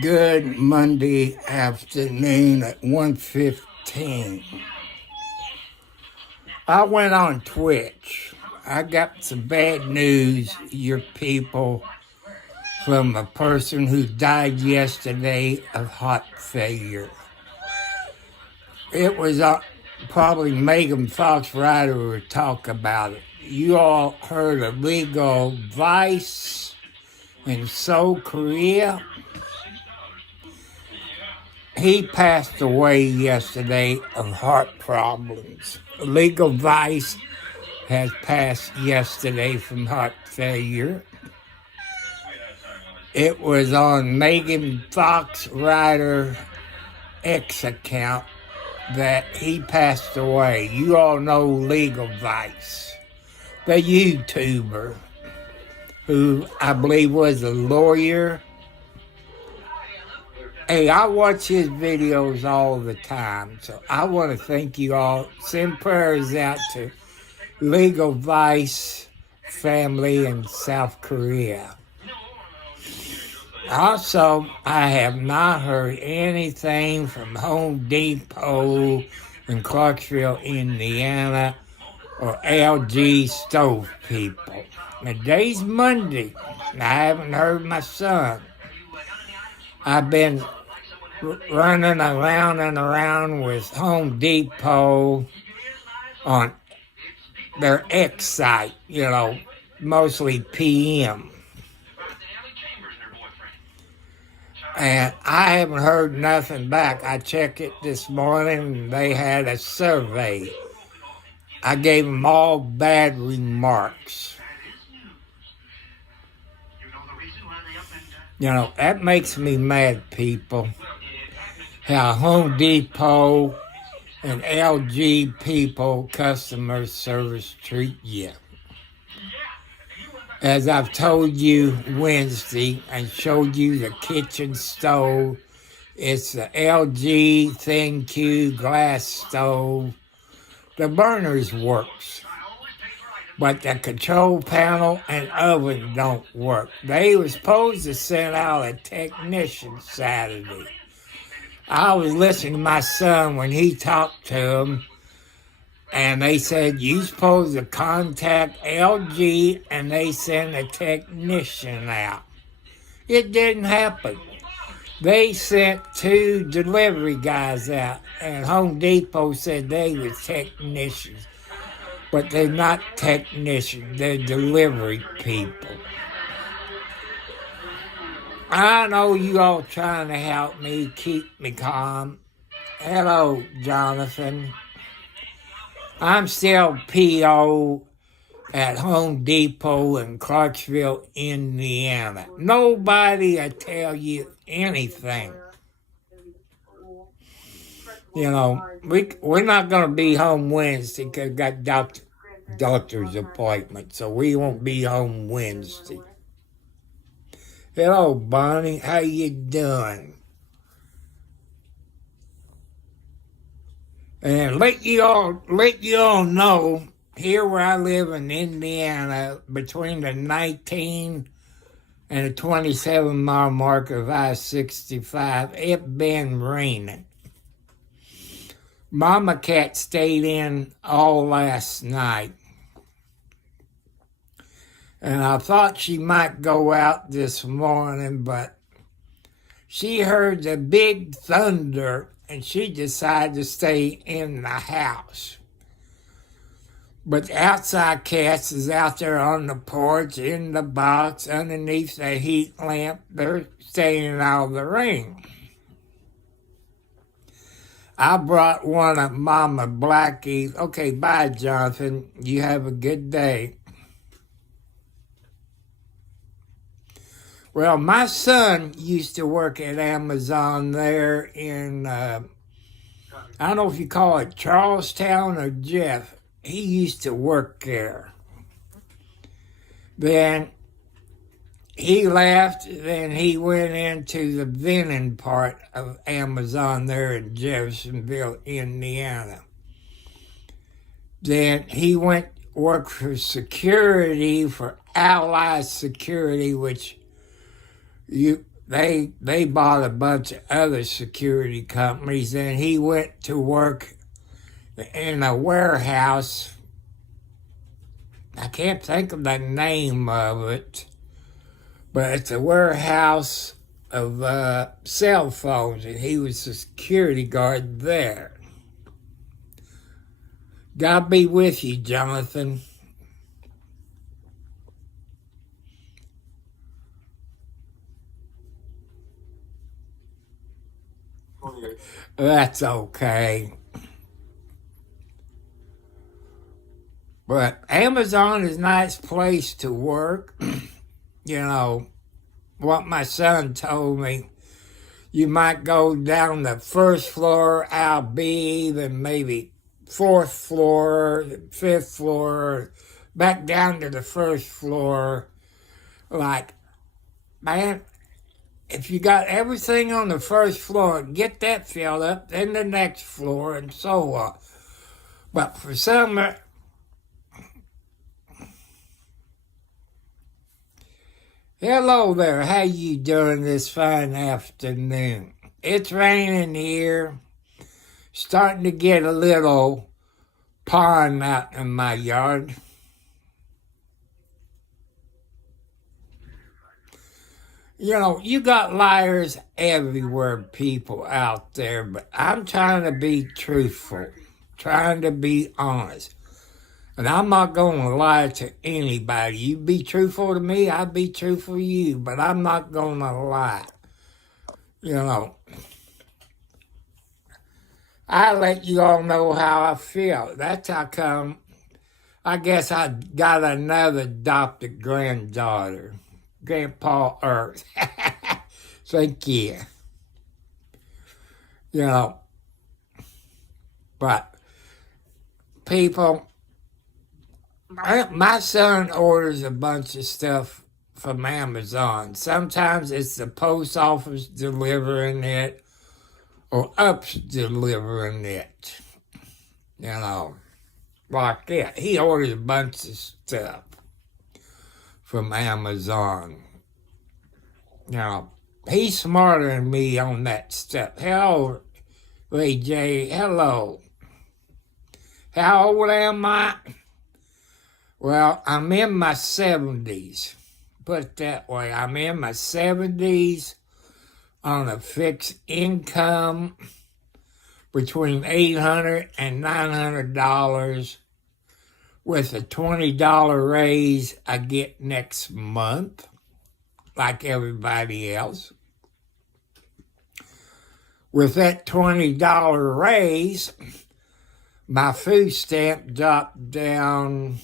Good Monday afternoon at 1:15. I went on Twitch. I got some bad news, your people, from a person who died yesterday of heart failure. It was probably Megan Fox Ryder who would talk about it. You all heard of legal advice in Seoul, Korea? He passed away yesterday of heart problems. Legal Vice has passed yesterday from heart failure. It was on Megan Fox Ryder X account that he passed away. You all know Legal Vice, the YouTuber who I believe was a lawyer. Hey, I watch his videos all the time, so I want to thank you all. Send prayers out to Legal Vice family in South Korea. Also, I have not heard anything from Home Depot in Clarksville, Indiana, or LG stove people. Today's Monday, and I haven't heard my son. I've been running around and around with Home Depot on their X site, mostly PM. And I haven't heard nothing back. I checked it this morning and they had a survey. I gave them all bad remarks. That makes me mad, people. How Home Depot and LG people, customer service, treat you. As I've told you Wednesday and showed you the kitchen stove, it's the LG ThinQ glass stove. The burners works, but the control panel and oven don't work. They were supposed to send out a technician Saturday. I was listening to my son when he talked to him, and they said, you're supposed to contact LG, and they send a technician out. It didn't happen. They sent 2 delivery guys out, and Home Depot said they were technicians. But they're not technicians, they're delivery people. I know you all trying to help me, keep me calm. Hello, Jonathan. I'm still P.O. at Home Depot in Clarksville, Indiana. Nobody will tell you anything. We're not going to be home Wednesday because we got doctor's appointment, so we won't be home Wednesday. Hello, Bonnie. How you doing? And let you all know, here where I live in Indiana, between the 19 and the 27-mile mark of I-65, it been raining. Mama Cat stayed in all last night. And I thought she might go out this morning, but she heard the big thunder and she decided to stay in the house. But the outside cats is out there on the porch, in the box, underneath the heat lamp. They're staying out of the rain. I brought one of Mama Blackie's. Okay, bye, Jonathan. You have a good day. Well, my son used to work at Amazon there in, I don't know if you call it Charlestown or Jeff. He used to work there. Then he left, then he went into the vending part of Amazon there in Jeffersonville, Indiana. Then he went work for security for Allied Security, which they bought a bunch of other security companies, and he went to work in a warehouse. I can't think of the name of it, but it's a warehouse of cell phones, and he was a security guard there. God be with you, Jonathan. That's okay. But Amazon is a nice place to work. You know, what my son told me, you might go down the first floor, out B, then maybe fourth floor, fifth floor, back down to the first floor. Like, man, if you got everything on the first floor, get that filled up, then the next floor, and so on. But for some, hello there, how you doing this fine afternoon? It's raining here, starting to get a little pond out in my yard. You know, you got liars everywhere, people out there, but I'm trying to be truthful, trying to be honest. And I'm not going to lie to anybody. You be truthful to me, I be truthful to you, but I'm not going to lie. You know, I let you all know how I feel. That's how come I guess I got another adopted granddaughter. Grandpa Earth. Thank you. You know, but people, my son orders a bunch of stuff from Amazon. Sometimes it's the post office delivering it or us delivering it. You know, like that. He orders a bunch of stuff from Amazon. You know, he's smarter than me on that stuff. Hello, Ray J. Hello. How old am I? Well, I'm in my 70s. Put it that way. I'm in my 70s on a fixed income between $800 and $900 with a $20 raise I get next month, like everybody else. With that $20 raise, my food stamp dropped down,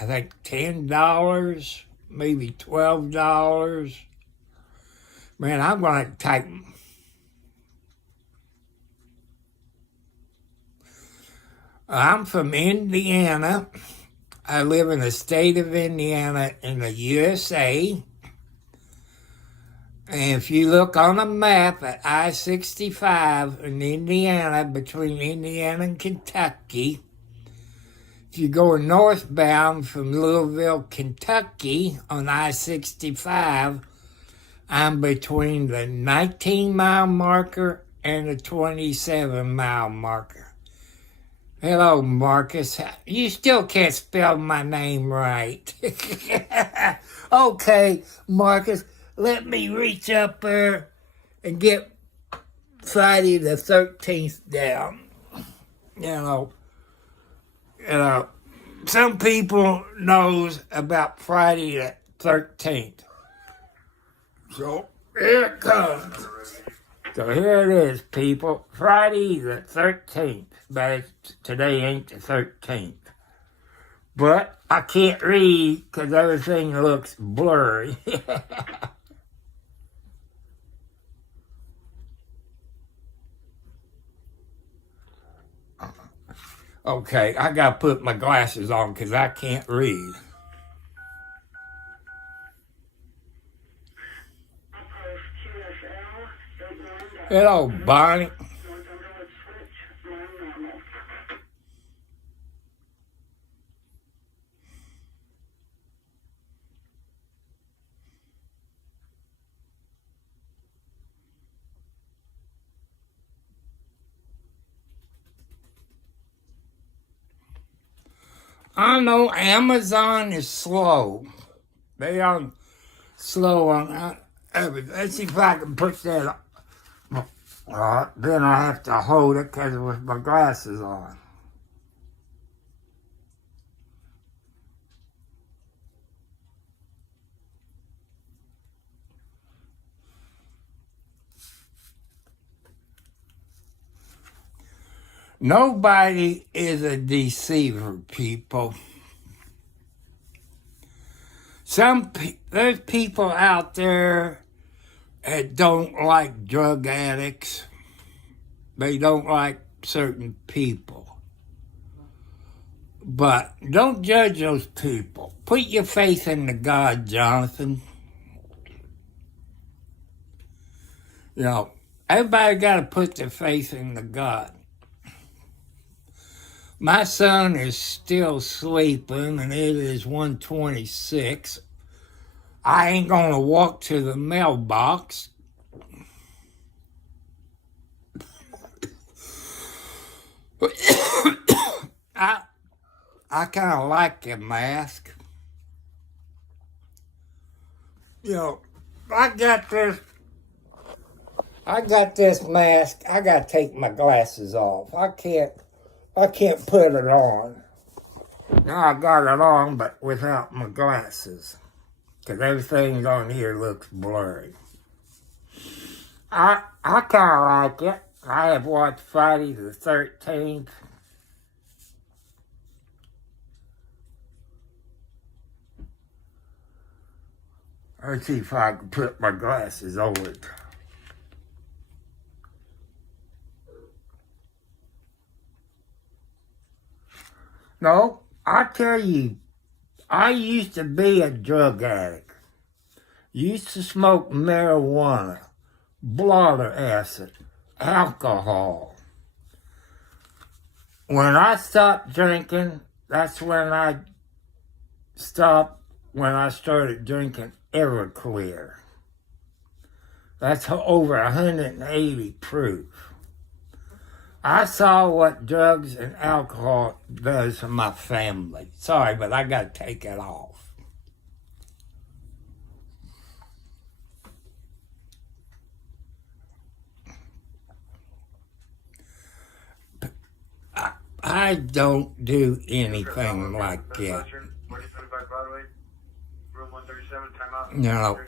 I think, $10, maybe $12. Man, I'm going to take... I'm from Indiana. I live in the state of Indiana in the USA. And if you look on a map at I-65 in Indiana, between Indiana and Kentucky, if you're going northbound from Louisville, Kentucky on I-65, I'm between the 19-mile marker and the 27-mile marker. Hello, Marcus. You still can't spell my name right. Okay, Marcus, let me reach up there and get Friday the 13th down. You know, some people knows about Friday the 13th. So here it comes. So here it is, people. Friday the 13th. But today ain't the 13th. But I can't read because everything looks blurry. Okay, I gotta put my glasses on because I can't read. Hello, Bonnie. I know Amazon is slow. They are slow on everything. Let's see if I can put that up. Then I have to hold it because with my glasses on. Nobody is a deceiver, people. There's people out there that don't like drug addicts. They don't like certain people. But don't judge those people. Put your faith in the God, Jonathan. You know, everybody got to put their faith in the God. My son is still sleeping, and it is 1:26. I ain't gonna walk to the mailbox. I kind of like the mask. You know, I got this mask. I gotta take my glasses off. I can't put it on. Now I got it on, but without my glasses. Because everything on here looks blurry. I kind of like it. I have watched Friday the 13th. Let's see if I can put my glasses over it. No, I tell you, I used to be a drug addict. Used to smoke marijuana, blotter acid, alcohol. When I stopped drinking, that's when I started drinking Everclear. That's over 180 proof. I saw what drugs and alcohol does to my family. Sorry, but I got to take it off. I don't do anything like that. No.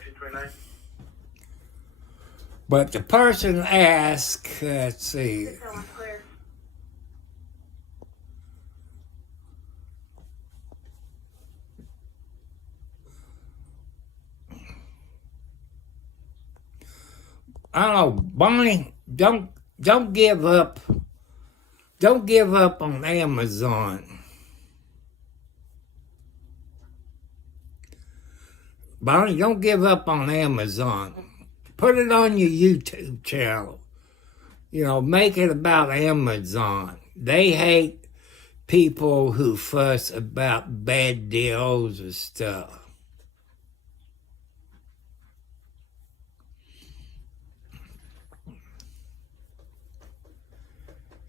But the person asked, let's see. I don't know, Bonnie, don't give up. Don't give up on Amazon. Bonnie, don't give up on Amazon. Put it on your YouTube channel. You know, make it about Amazon. They hate people who fuss about bad deals and stuff.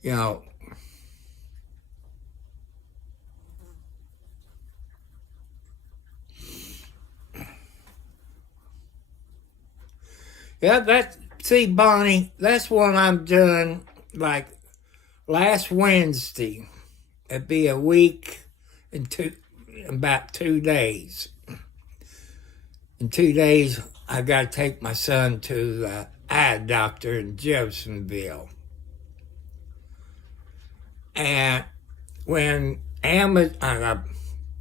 You know, yeah, see, Bonnie, that's what I'm doing, like, last Wednesday. It'd be a week and about 2 days. In 2 days, I got to take my son to the eye doctor in Jeffersonville. And when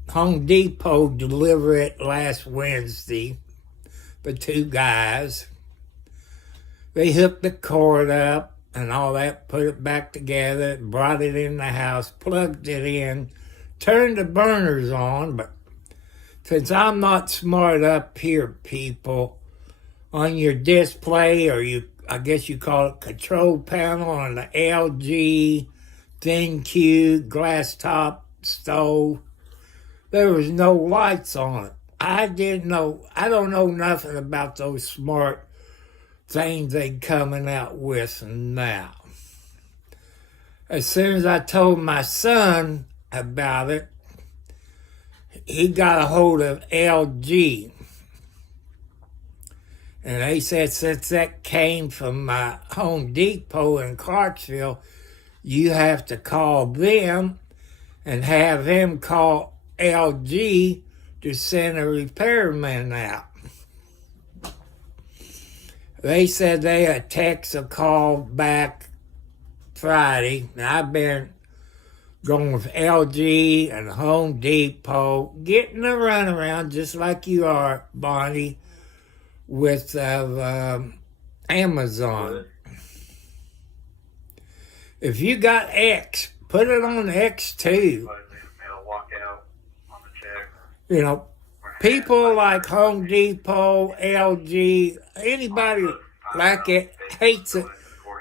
Home Depot delivered it last Wednesday, the 2 guys, they hooked the cord up and all that, put it back together, brought it in the house, plugged it in, turned the burners on. But since I'm not smart up here, people, on your display, or I guess you call it control panel on the LG ThinQ glass top stove, there was no lights on it. I don't know nothing about those smart things they coming out with now. As soon as I told my son about it, he got a hold of LG. And they said since that came from Home Depot in Clarksville, you have to call them and have them call LG to send a repairman out. They said they had text a call back Friday. Now, I've been going with LG and Home Depot, getting a runaround just like you are, Bonnie, with Amazon. If you got X, put it on X2. You know, people like Home Depot, LG, anybody like it hates it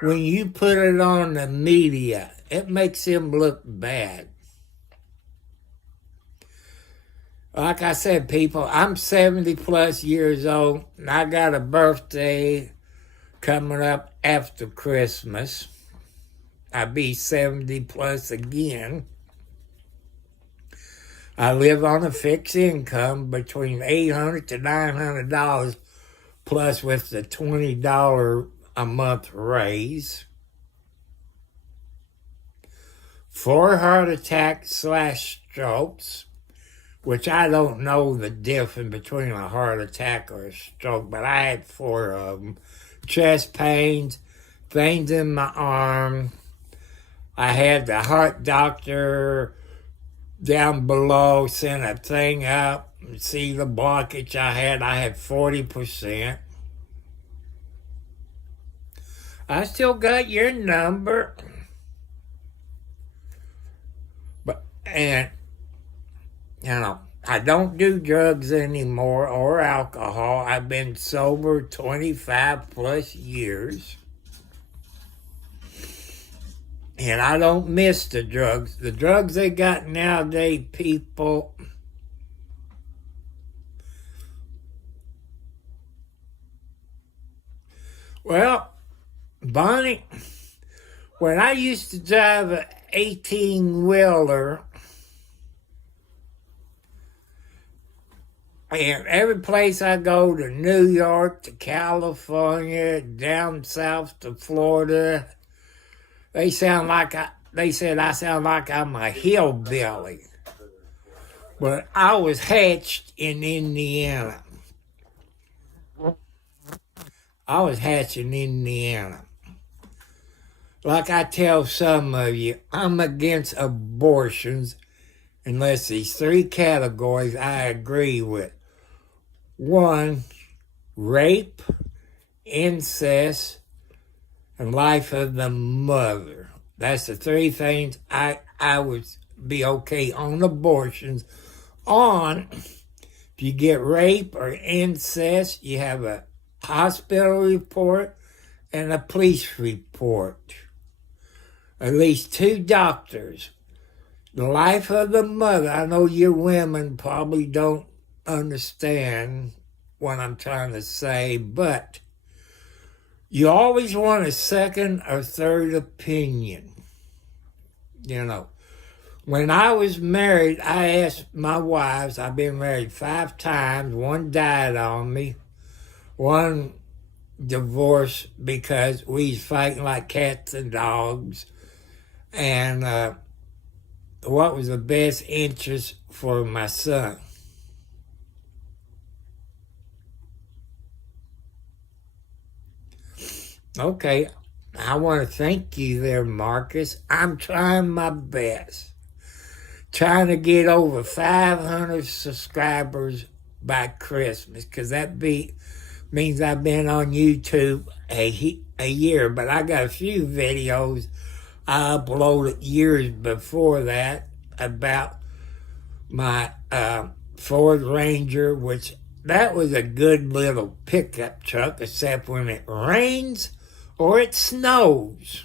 when you put it on the media. It makes them look bad. Like I said, people, I'm 70 plus years old, and I got a birthday coming up after Christmas. I'll be 70 plus again. I live on a fixed income between $800 to $900 plus with the $20 a month raise. 4 heart attacks / strokes, which I don't know the difference between a heart attack or a stroke, but I had 4 of them. Chest pains, things in my arm. I had the heart doctor down below send a thing up and see the blockage I had. I had 40%. I still got your number. And, you know, I don't do drugs anymore or alcohol. I've been sober 25 plus years. And I don't miss the drugs. The drugs they got nowadays, people, well, Bonnie, when I used to drive an 18-wheeler, and every place I go, to New York, to California, down south to Florida, they said I sound like I'm a hillbilly. But I was hatched in Indiana. Like I tell some of you, I'm against abortions unless these 3 categories I agree with. 1, rape, incest, and life of the mother. That's the 3 things I would be okay on abortions. If you get rape or incest, you have a hospital report and a police report. At least 2 doctors. The life of the mother, I know you women probably don't understand what I'm trying to say, but you always want a second or third opinion. You know, when I was married, I asked my wives, I've been married 5 times, 1 died on me, 1 divorced because we was fighting like cats and dogs, and what was the best interest for my son. Okay, I want to thank you there, Marcus. I'm trying my best. Trying to get over 500 subscribers by Christmas, because that means I've been on YouTube a year, but I got a few videos I uploaded years before that about my Ford Ranger, which that was a good little pickup truck, except when it rains or it snows.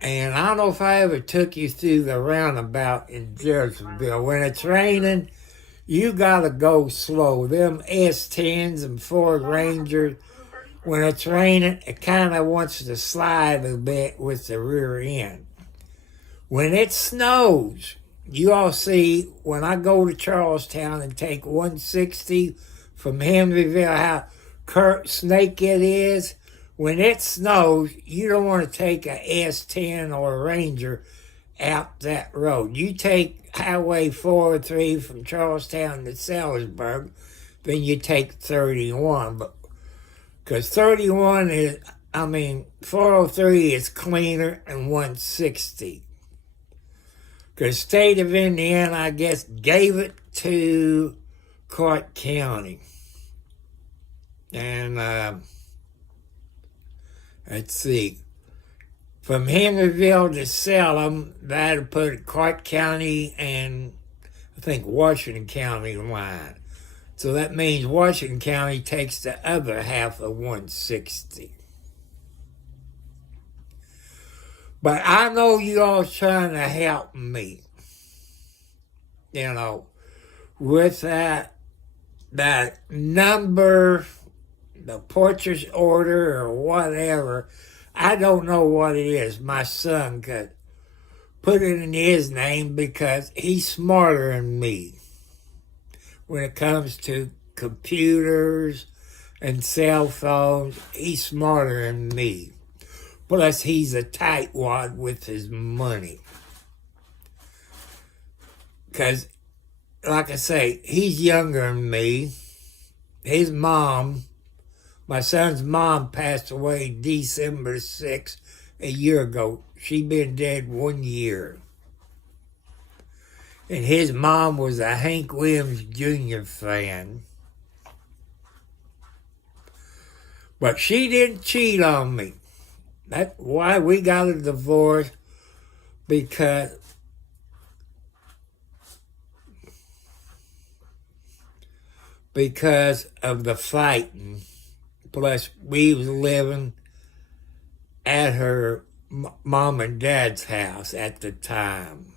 And I don't know if I ever took you through the roundabout in Jerseyville. When it's raining, you gotta go slow. Them S10s and Ford Rangers, when it's raining, it kind of wants to slide a bit with the rear end. When it snows, you all see when I go to Charlestown and take 160 from Henryville, how snake it is. When it snows, you don't want to take a S10 or a Ranger out that road. You take Highway 403 from Charlestown to Sellersburg, then you take 31. But because 403 is cleaner than 160. Because state of Indiana, I guess, gave it to Clark County. And let's see. From Henryville to Salem, that'll put Clark County and I think Washington County line. So that means Washington County takes the other half of 160. But I know you all trying to help me, with that number, the purchase order or whatever. I don't know what it is. My son could put it in his name because he's smarter than me when it comes to computers and cell phones. He's smarter than me. Plus, he's a tightwad with his money. Because, like I say, he's younger than me. His mom, my son's mom, passed away December 6th, a year ago. She'd been dead 1 year. And his mom was a Hank Williams Jr. fan. But she didn't cheat on me. That's why we got a divorce, because of the fighting. Plus, we was living at her mom and dad's house at the time.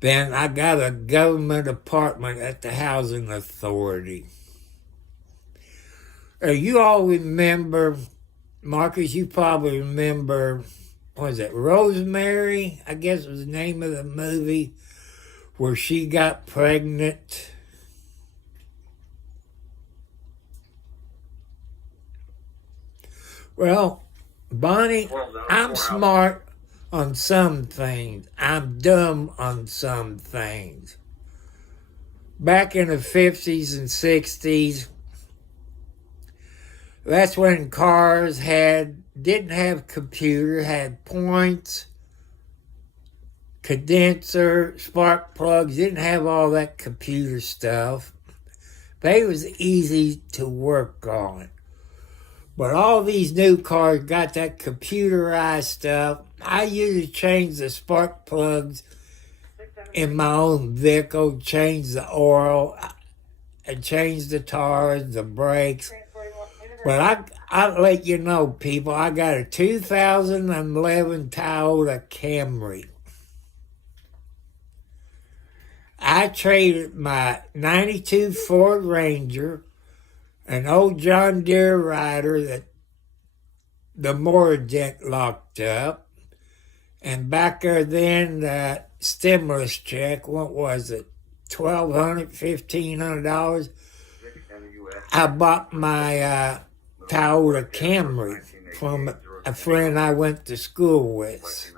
Then I got a government apartment at the housing authority. You all remember, Marcus, you probably remember, what was it, Rosemary? I guess was the name of the movie, where she got pregnant. Well, Bonnie, I'm smart on some things. I'm dumb on some things. Back in the 50s and 60s, that's when cars didn't have computer, had points, condenser, spark plugs, didn't have all that computer stuff. They was easy to work on. But all these new cars got that computerized stuff. I usually change the spark plugs in my own vehicle, change the oil, and change the tires, the brakes. But I'll let you know, people, I got a 2011 Toyota Camry. I traded my 92 Ford Ranger, an old John Deere rider that the motor deck locked up, and back there then, the stimulus check, what was it, $1,200, $1,500? I bought my Toyota Camry from a friend I went to school with.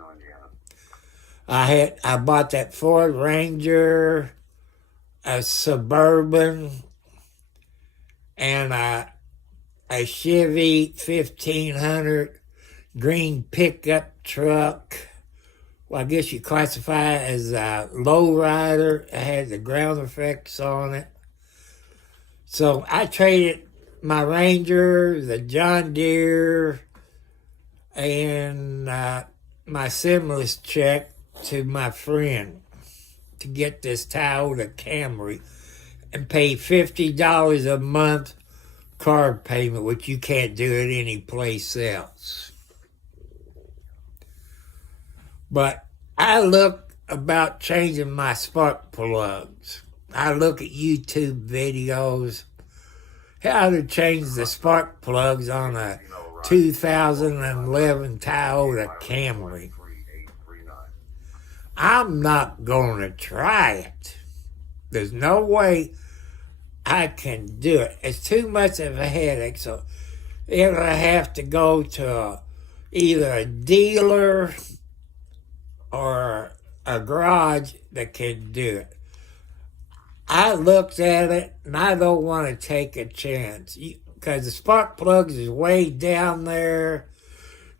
I bought that Ford Ranger, a Suburban, and a Chevy 1500 green pickup truck. Well, I guess you classify it as a lowrider. It had the ground effects on it. So I traded my Ranger, the John Deere, and my stimulus check to my friend to get this Toyota Camry and pay $50 a month card payment, which you can't do it any place else. But I look about changing my spark plugs. I look at YouTube videos, how to change the spark plugs on a 2011 Toyota Camry. I'm not going to try it. There's no way I can do it. It's too much of a headache, so it'll have to go to either a dealer or a garage that can do it. I looked at it, and I don't want to take a chance because the spark plugs is way down there.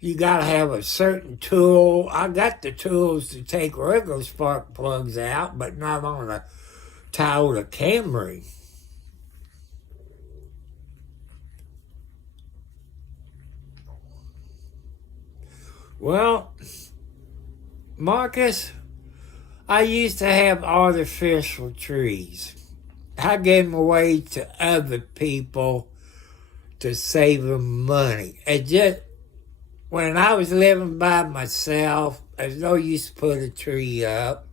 You got to have a certain tool. I got the tools to take regular spark plugs out, but not on a Toyota Camry. Well, Marcus, I used to have artificial trees. I gave them away to other people to save them money. It just, when I was living by myself, there's no use to put a tree up.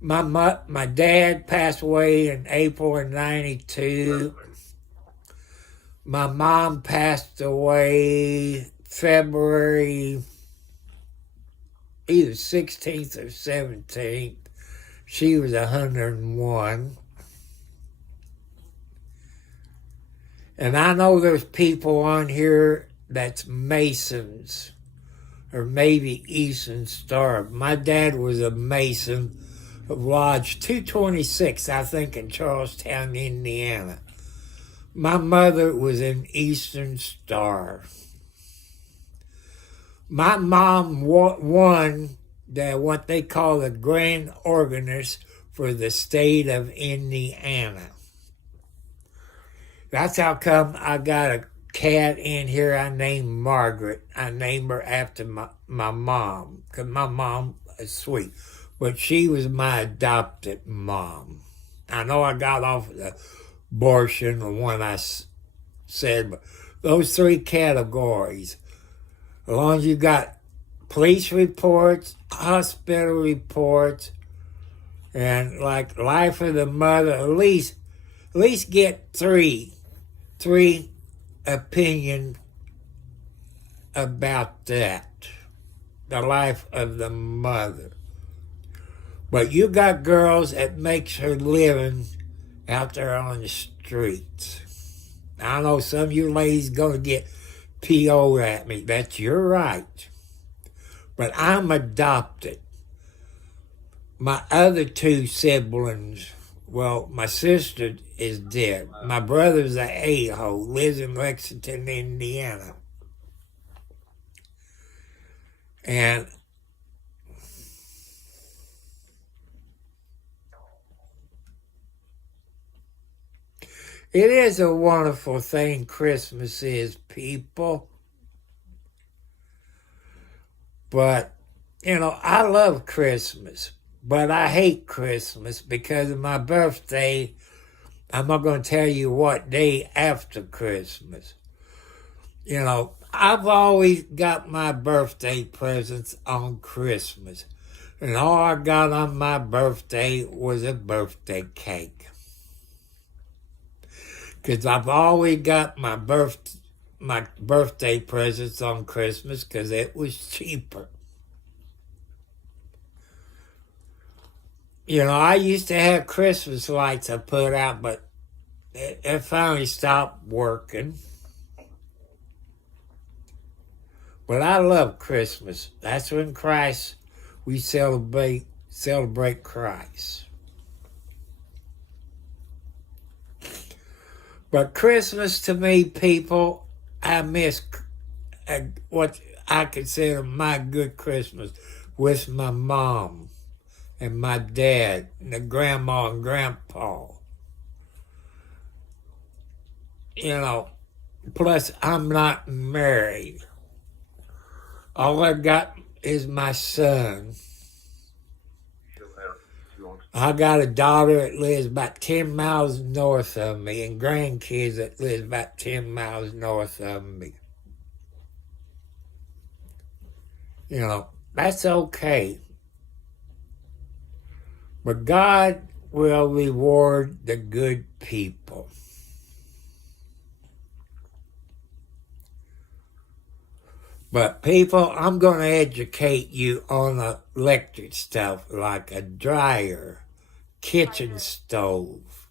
My dad passed away in April of '92. My mom passed away February either 16th or 17th. She was 101. And I know there's people on here that's Masons or maybe Eastern Star. My dad was a Mason of Lodge 226, I think, in Charlestown, Indiana. My mother was an Eastern Star. My mom won what they call the Grand Organist for the state of Indiana. That's how come I got a cat in here I named Margaret. I named her after my mom, because my mom is sweet. But she was my adopted mom. I know I got off of the abortion, the one I said, but those three categories, as long as you got police reports, hospital reports, and like life of the mother, at least get three opinion about that, the life of the mother. But you got girls that makes her living out there on the streets. I know some of you ladies gonna get PO'd at me. That's your right. But I'm adopted. My other two siblings, well, my sister is dead. My brother's an a-hole, lives in Lexington, Indiana. And it is a wonderful thing, Christmas is, people. But, I love Christmas. But I hate Christmas because of my birthday. I'm not going to tell you what day after Christmas. I've always got my birthday presents on Christmas. And all I got on my birthday was a birthday cake. Because I've always got my birthday presents on Christmas because it was cheaper. I used to have Christmas lights I put out, but it finally stopped working. But I love Christmas. That's when we celebrate Christ. But Christmas to me, people, I miss what I consider my good Christmas with my mom and my dad and the grandma and grandpa. Plus I'm not married. All I got is my son. I got a daughter that lives about 10 miles north of me and grandkids that live about 10 miles north of me. That's okay. But God will reward the good people. But people, I'm going to educate you on electric stuff like a dryer, kitchen stove.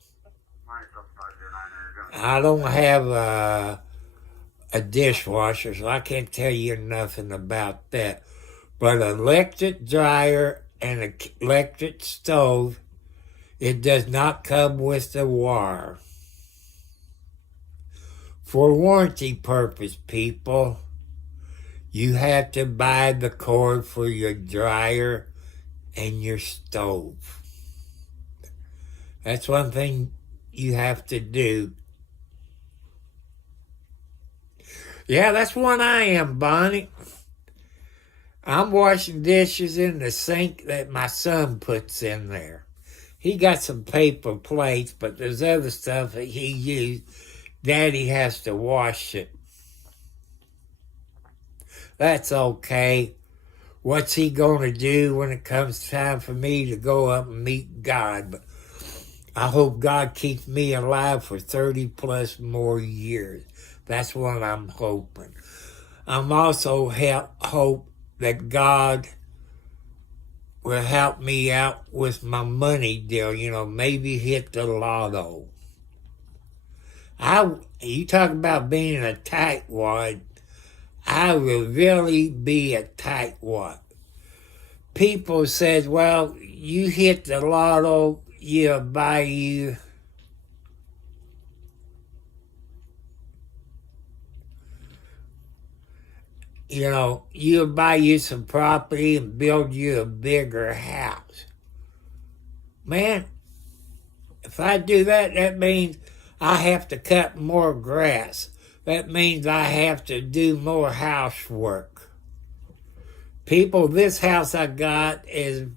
I don't have a dishwasher, so I can't tell you nothing about that. But an electric dryer and an electric stove, it does not come with the wire. For warranty purpose, people, you have to buy the cord for your dryer and your stove. That's one thing you have to do. Yeah, that's one I am, Bonnie. I'm washing dishes in the sink that my son puts in there. He got some paper plates, but there's other stuff that he used. Daddy has to wash it. That's okay. What's he going to do when it comes time for me to go up and meet God? But I hope God keeps me alive for 30 plus more years. That's what I'm hoping. I'm also hope that God will help me out with my money deal, maybe hit the lotto. You talk about being a tightwad, I will really be a tightwad. People said, well, you hit the lotto, you'll buy you you'll buy you some property and build you a bigger house. Man, if I do that, that means I have to cut more grass. That means I have to do more housework. People, this house I got is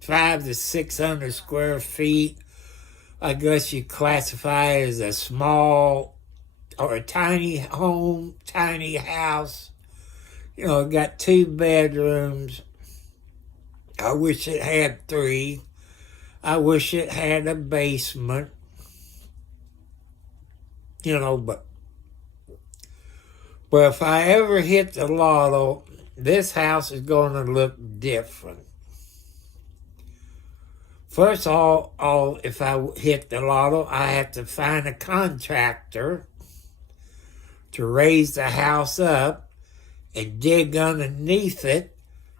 500 to 600 square feet. I guess you classify it as a small or a tiny home, tiny house. It got 2 bedrooms. I wish it had 3. I wish it had a basement. But if I ever hit the lotto, this house is going to look different. First of all, if I hit the lotto, I have to find a contractor to raise the house up and dig underneath it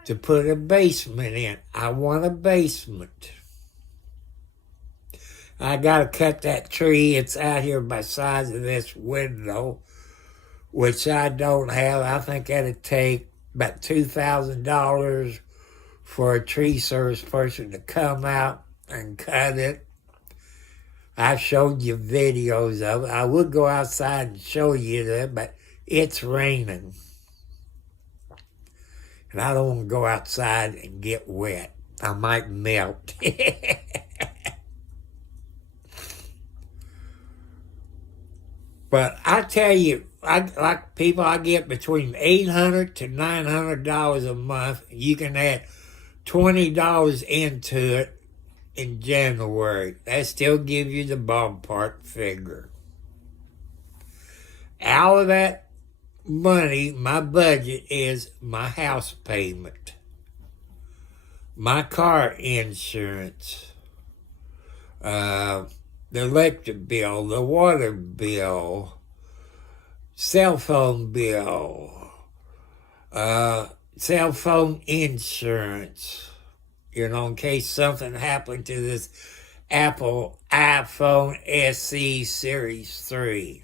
to put a basement in. I want a basement. I got to cut that tree. It's out here by the size of this window, which I don't have. I think that'd take about $2,000 for a tree service person to come out and cut it. I've showed you videos of it. I would go outside and show you that, but it's raining. And I don't want to go outside and get wet. I might melt. But I tell you, I get between $800 to $900 a month. You can add $20 into it in January. That still gives you the ballpark figure. Out of that money, my budget is my house payment, my car insurance, the electric bill, the water bill, cell phone bill, cell phone insurance, in case something happened to this Apple iPhone SE Series 3.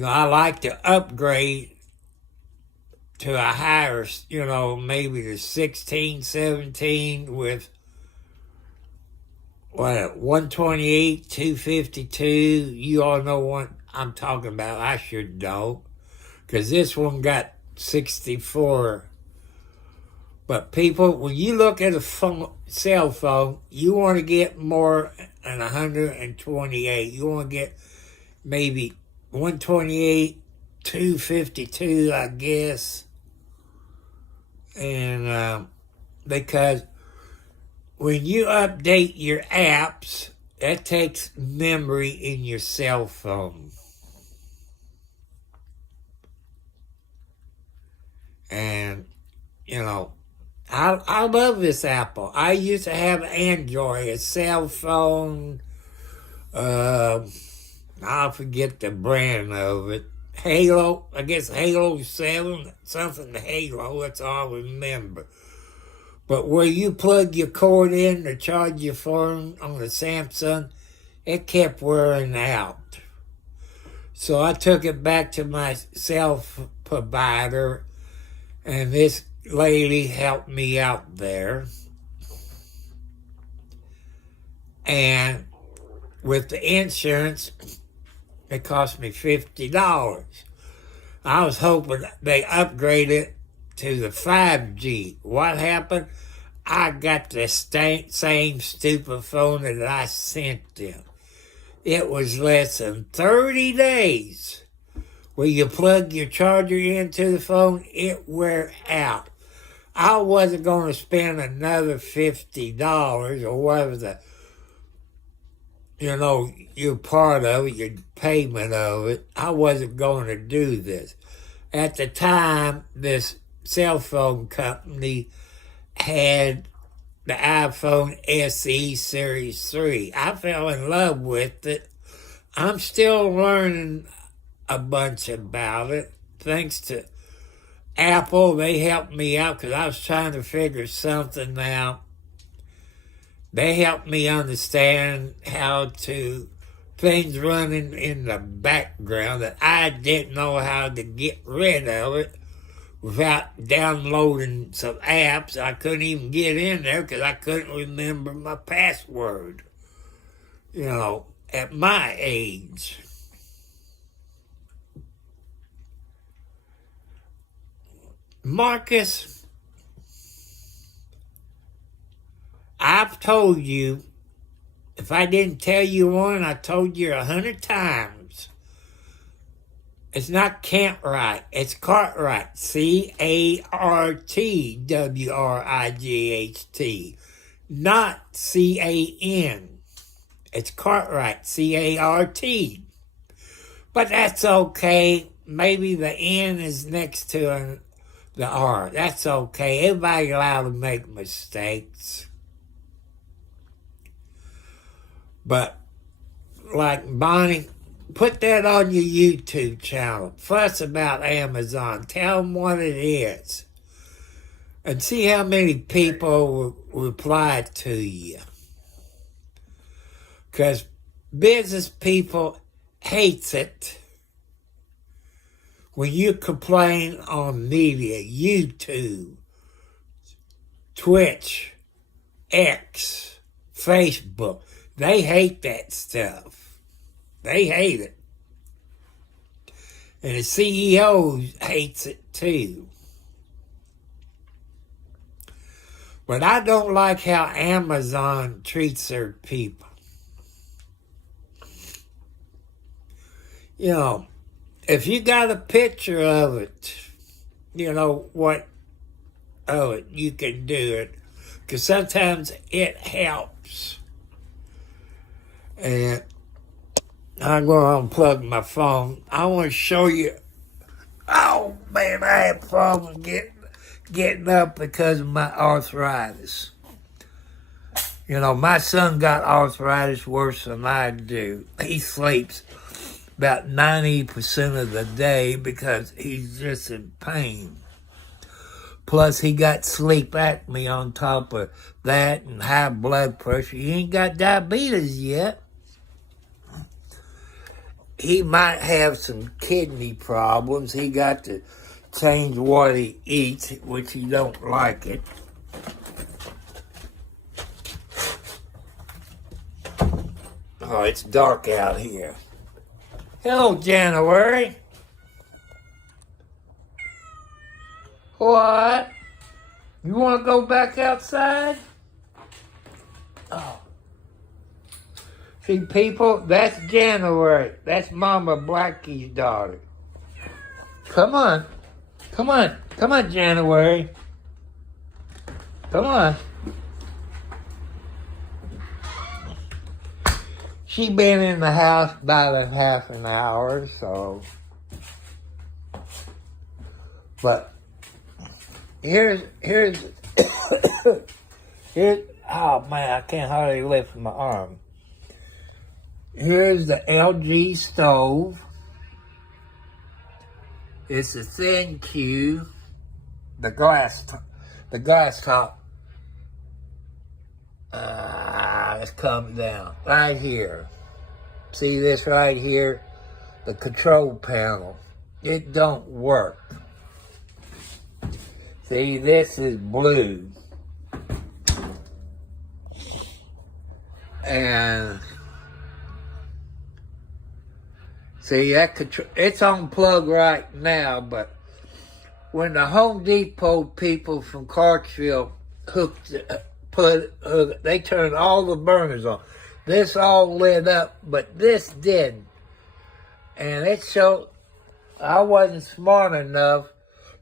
I like to upgrade to a higher, maybe the 16, 17 with, 128, 252. You all know what I'm talking about. I sure don't. Because this one got 64. But people, when you look at a cell phone, you want to get more than 128. You want to get maybe 128, 252, I guess. And because when you update your apps, that takes memory in your cell phone. And, I love this Apple. I used to have Android, a cell phone. I forget the brand of it. Halo, I guess Halo 7, something Halo, that's all I remember. But where you plug your cord in to charge your phone on the Samsung, it kept wearing out. So I took it back to my cell provider, and this lady helped me out there. And with the insurance, it cost me $50. I was hoping they upgraded to the 5G. What happened? I got the same stupid phone that I sent them. It was less than 30 days where you plug your charger into the phone, it wear out. I wasn't going to spend another $50 or whatever you're part of it, your payment of it. I wasn't going to do this. At the time, this cell phone company had the iPhone SE Series 3. I fell in love with it. I'm still learning a bunch about it. Thanks to Apple, they helped me out because I was trying to figure something out. They helped me understand how to things running in the background that I didn't know how to get rid of it without downloading some apps. I couldn't even get in there because I couldn't remember my password, at my age. Marcus, I've told you, if I didn't tell you one, I told you 100 times. It's not Cartwright, it's Cartwright, Cartwright, not C-A-N. It's Cartwright, C-A-R-T. But that's okay. Maybe the N is next to the R. That's okay. Everybody's allowed to make mistakes. But, like Bonnie, put that on your YouTube channel. Fuss about Amazon. Tell them what it is. And see how many people will reply to you. Because business people hates it when you complain on media, YouTube, Twitch, X, Facebook. They hate that stuff. They hate it. And the CEO hates it too. But I don't like how Amazon treats their people. If you got a picture of it, what of it, you can do it. Because sometimes it helps. And I'm going to unplug my phone. I want to show you. Oh, man, I had problems getting up because of my arthritis. My son got arthritis worse than I do. He sleeps about 90% of the day because he's just in pain. Plus, he got sleep apnea on top of that and high blood pressure. He ain't got diabetes yet. He might have some kidney problems. He got to change what he eats, which he don't like it. Oh, it's dark out here. Hello, January. What? You want to go back outside? Oh. See, people, that's January. That's Mama Blackie's daughter. Come on. Come on. Come on, January. Come on. She been in the house about a half an hour, so. But here's here's oh man, I can't hardly lift my arm. Here's the LG stove. It's a thin Q, the glass top. Let's come down right here. See this right here, the control panel. It don't work. See, this is blue, and see that control. It's on plug right now, but when the Home Depot people from Clarksville they turned all the burners on. This all lit up, but this didn't. And it showed I wasn't smart enough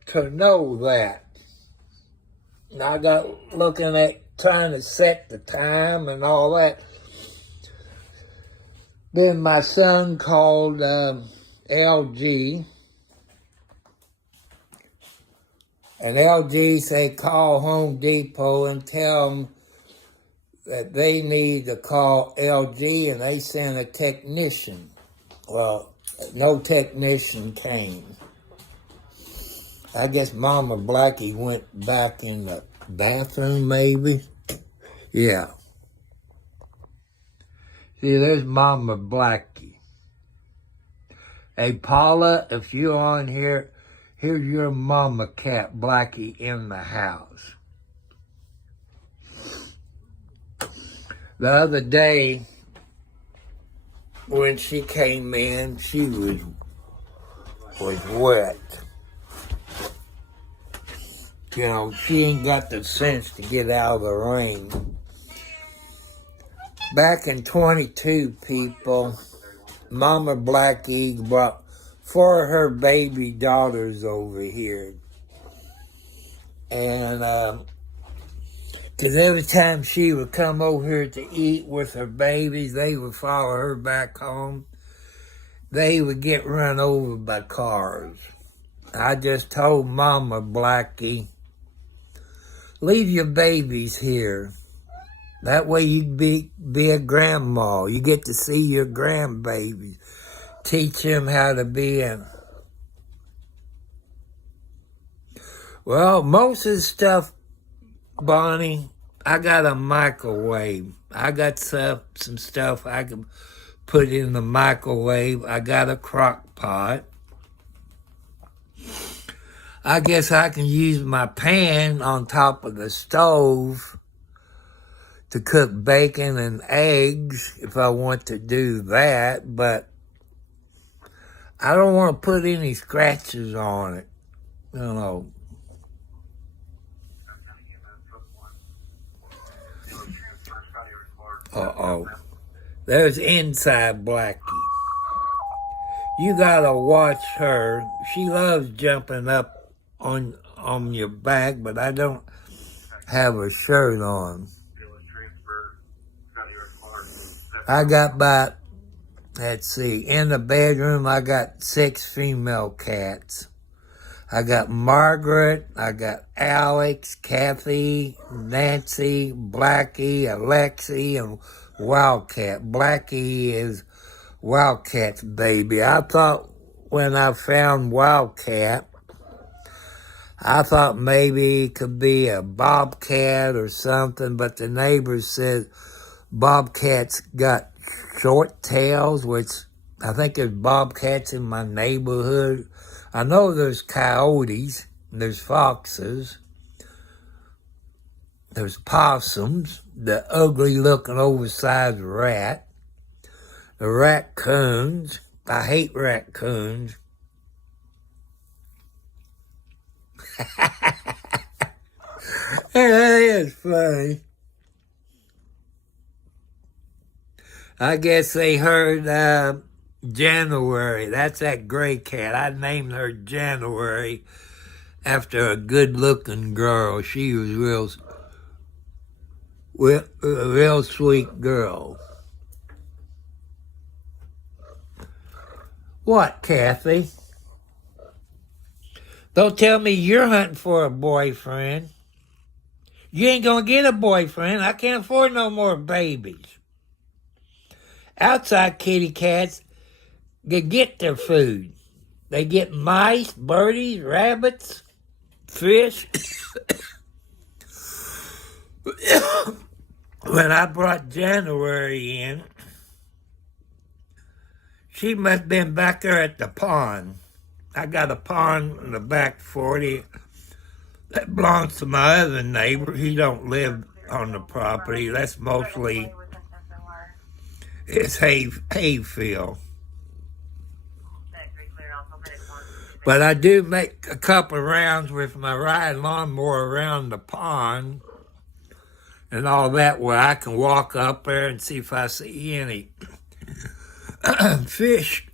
to know that. And I got looking at trying to set the time and all that. Then my son called LG. And LG said call Home Depot and tell them that they need to call LG, and they sent a technician. Well, no technician came. I guess Mama Blackie went back in the bathroom, maybe. Yeah. See, there's Mama Blackie. Hey, Paula, if you're on here, here's your mama cat, Blackie, in the house. The other day, when she came in, she was wet. You know, she ain't got the sense to get out of the rain. Back in 22, people, Mama Blackie brought 4 of her baby daughters over here. And, because every time she would come over here to eat with her babies, they would follow her back home. They would get run over by cars. I just told Mama Blackie, leave your babies here. That way you'd be a grandma. You get to see your grandbabies. Teach them how to be in. Well, most of the stuff, Bonnie, I got a microwave. I got some stuff I can put in the microwave. I got a crock pot. I guess I can use my pan on top of the stove to cook bacon and eggs if I want to do that, but I don't want to put any scratches on it, you know. Uh-oh. There's Inside Blackie. You gotta watch her. She loves jumping up on your back, but I don't have a shirt on. I got about, let's see, in the bedroom I got 6 female cats. I got Margaret, I got Alex, Kathy, Nancy, Blackie, Alexi, and Wildcat. Blackie is Wildcat's baby. I thought when I found Wildcat, I thought maybe it could be a bobcat or something, but the neighbors said Bobcats got short tails, which I think there's bobcats in my neighborhood. I know there's coyotes, there's foxes, there's possums, the ugly-looking oversized rat, the raccoons. I hate raccoons. That is funny. I guess they heard January. That's that gray cat. I named her January after a good-looking girl. She was a real sweet girl. What, Kathy? Don't tell me you're hunting for a boyfriend. You ain't gonna get a boyfriend. I can't afford no more babies. Outside kitty cats, they get their food. They get mice, birdies, rabbits, fish. When I brought January in, she must have been back there at the pond. I got a pond in the back 40 that belongs to my other neighbor. He don't live on the property. That's mostly his hay field. But I do make a couple rounds with my ride lawnmower around the pond and all that, where I can walk up there and see if I see any fish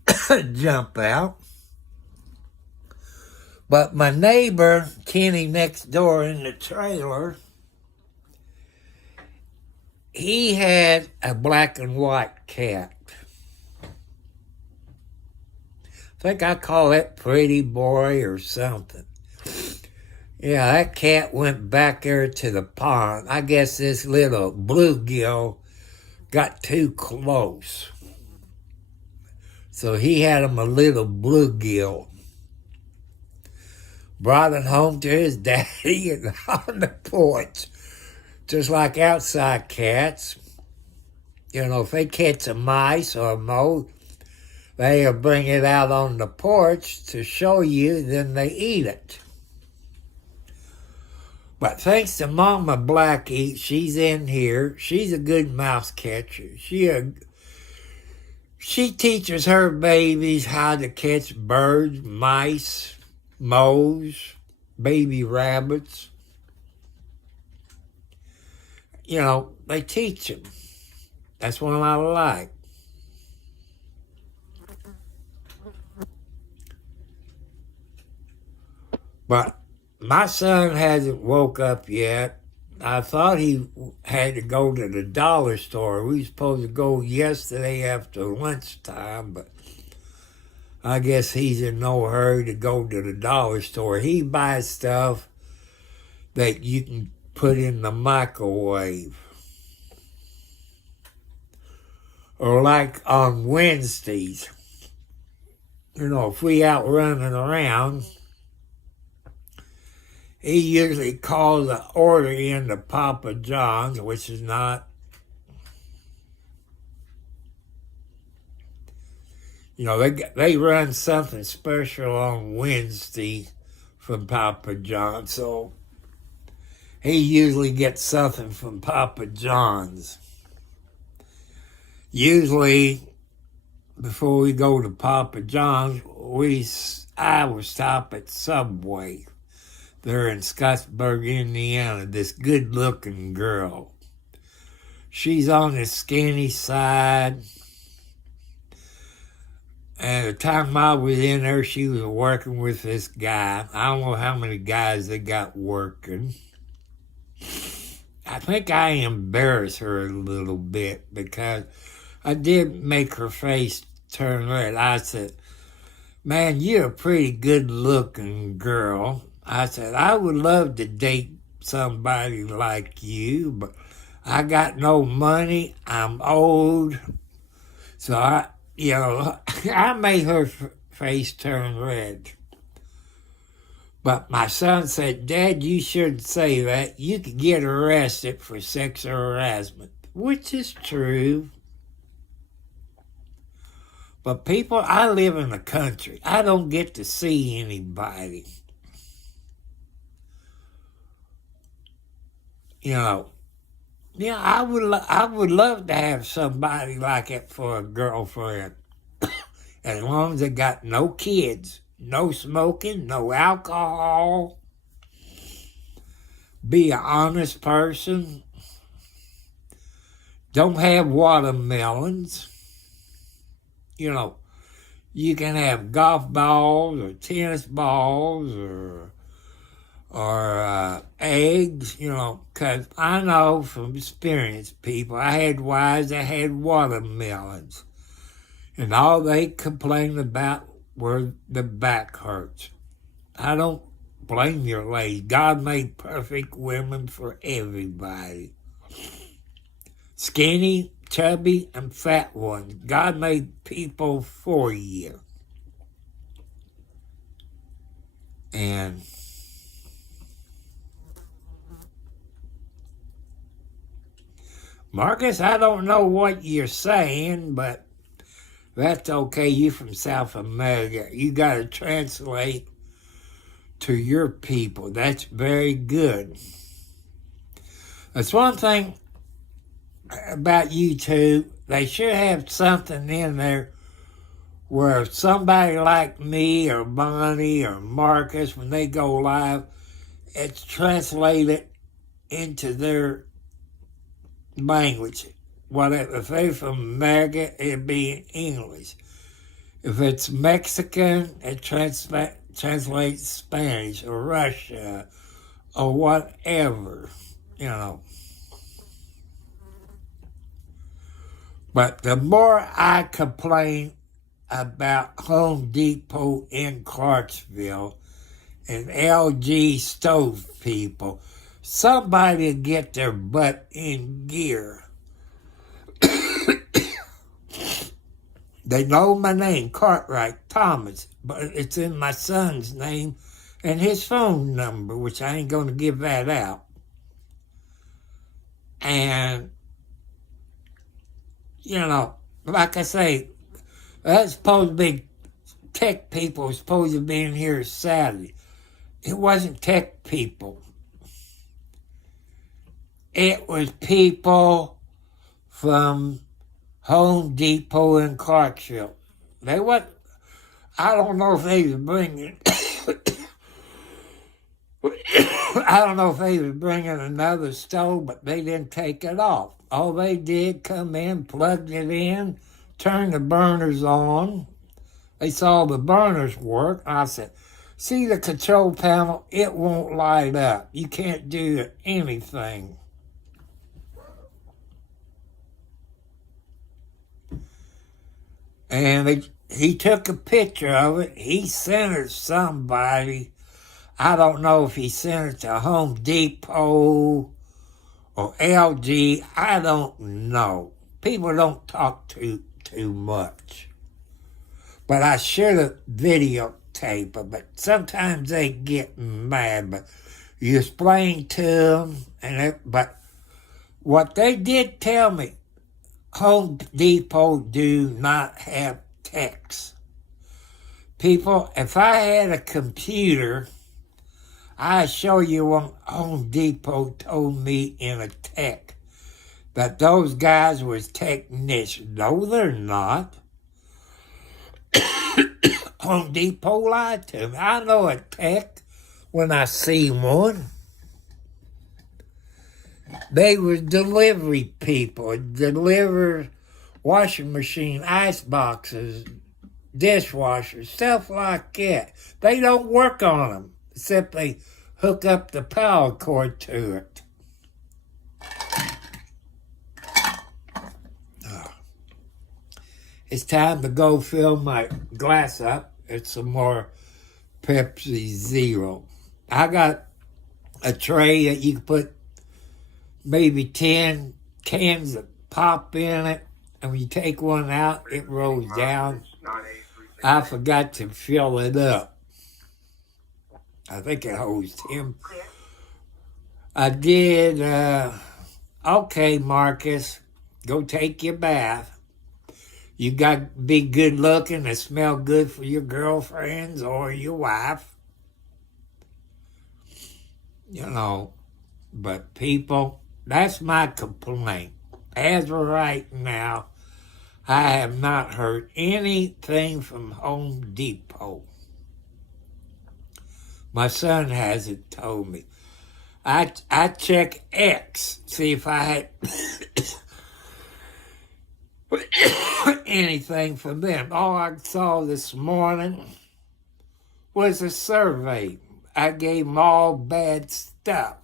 jump out. But my neighbor, Kenny, next door in the trailer, he had a black and white cat. I think I call it Pretty Boy or something. Yeah, that cat went back there to the pond. I guess this little bluegill got too close. So he had him a little bluegill. Brought it home to his daddy and on the porch. Just like outside cats. You know, if they catch a mice or a mole, they'll bring it out on the porch to show you, then they eat it. But thanks to Mama Blackie, she's in here. She's a good mouse catcher. She teaches her babies how to catch birds, mice, moles, baby rabbits. You know, they teach them. That's what I like. But my son hasn't woke up yet. I thought he had to go to the dollar store. We were supposed to go yesterday after lunchtime, but I guess he's in no hurry to go to the dollar store. He buys stuff that you can put in the microwave. Or like on Wednesdays, you know, if we out running around, he usually calls an order in to Papa John's, which is not, you know, they run something special on Wednesday from Papa John's, so he usually gets something from Papa John's. Usually, before we go to Papa John's, I will stop at Subway. They're in Scottsburg, Indiana, this good-looking girl. She's on the skinny side. And the time I was in there, she was working with this guy. I don't know how many guys they got working. I think I embarrassed her a little bit because I did make her face turn red. I said, "Man, you're a pretty good-looking girl." I said, "I would love to date somebody like you, but I got no money. I'm old." So I made her face turn red. But my son said, "Dad, you shouldn't say that. You could get arrested for sexual harassment," which is true. But people, I live in the country. I don't get to see anybody. You know, yeah, I would love to have somebody like it for a girlfriend, as long as they got no kids, no smoking, no alcohol, be an honest person, don't have watermelons. You know, you can have golf balls or tennis balls or eggs, you know, because I know from experience, people, I had wives that had watermelons, and all they complained about were the back hurts. I don't blame your lady. God made perfect women for everybody. Skinny, chubby, and fat ones. God made people for you. And Marcus, I don't know what you're saying, but that's okay. You from South America. You got to translate to your people. That's very good. That's one thing about YouTube. They should have something in there where somebody like me or Bonnie or Marcus, when they go live, it's translated into their language. Whatever. If they're from America, it'd be in English. If it's Mexican, it translates Spanish or Russia or whatever, you know. But the more I complain about Home Depot in Clarksville and LG stove people, somebody get their butt in gear. They know my name, Cartwright Thomas, but it's in my son's name and his phone number, which I ain't going to give that out. And, you know, like I say, that's supposed to be tech people supposed to be in here Saturday. It wasn't tech people. It was people from Home Depot in Clarksville. They what? I don't know if they was bringing. I don't know if they was bringing another stove, but they didn't take it off. All they did, come in, plugged it in, turned the burners on. They saw the burners work. I said, "See the control panel? It won't light up. You can't do anything." And he took a picture of it. He sent it to somebody. I don't know if he sent it to Home Depot or LG. I don't know. People don't talk too much. But I should have videotaped it. But sometimes they get mad. But you explain to them. But what they did tell me, Home Depot do not have techs. People, if I had a computer, I'd show you what Home Depot told me in a tech. That those guys was technicians. No, they're not. Home Depot lied to me. I know a tech when I see one. They were delivery people, deliver washing machine, ice boxes, dishwashers, stuff like that. They don't work on them, except they hook up the power cord to it. It's time to go fill my glass up. It's some more Pepsi Zero. I got a tray that you can put maybe 10 cans of pop in it, and when you take one out, it rolls down. I forgot to fill it up. I think it holds 10. I did. Okay, Marcus, go take your bath. You got to be good looking and smell good for your girlfriends or your wife. You know, but people, that's my complaint. As of right now, I have not heard anything from Home Depot. My son hasn't told me. I check X, see if I had anything from them. All I saw this morning was a survey. I gave them all bad stuff.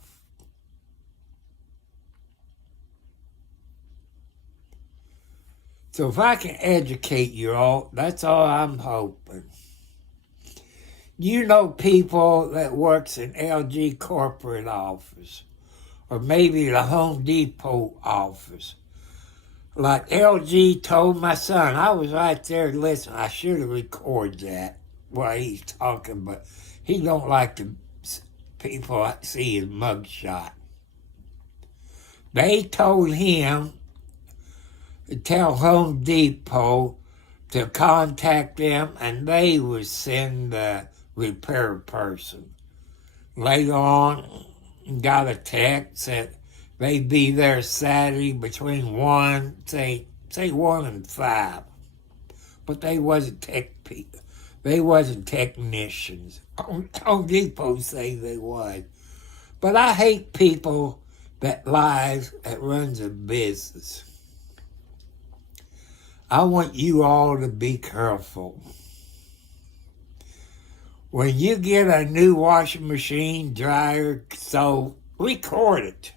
So if I can educate you all, that's all I'm hoping. You know people that works in LG corporate office or maybe the Home Depot office. Like LG told my son, I was right there listening. I should have recorded that while he's talking, but he don't like to people see his mugshot. They told him to tell Home Depot to contact them, and they would send the repair person. Later on, got a text that they'd be there Saturday between 1 and 5. But they wasn't they wasn't technicians. Home Depot say they was. But I hate people that lies that runs a business. I want you all to be careful. When you get a new washing machine, dryer, stove, record it.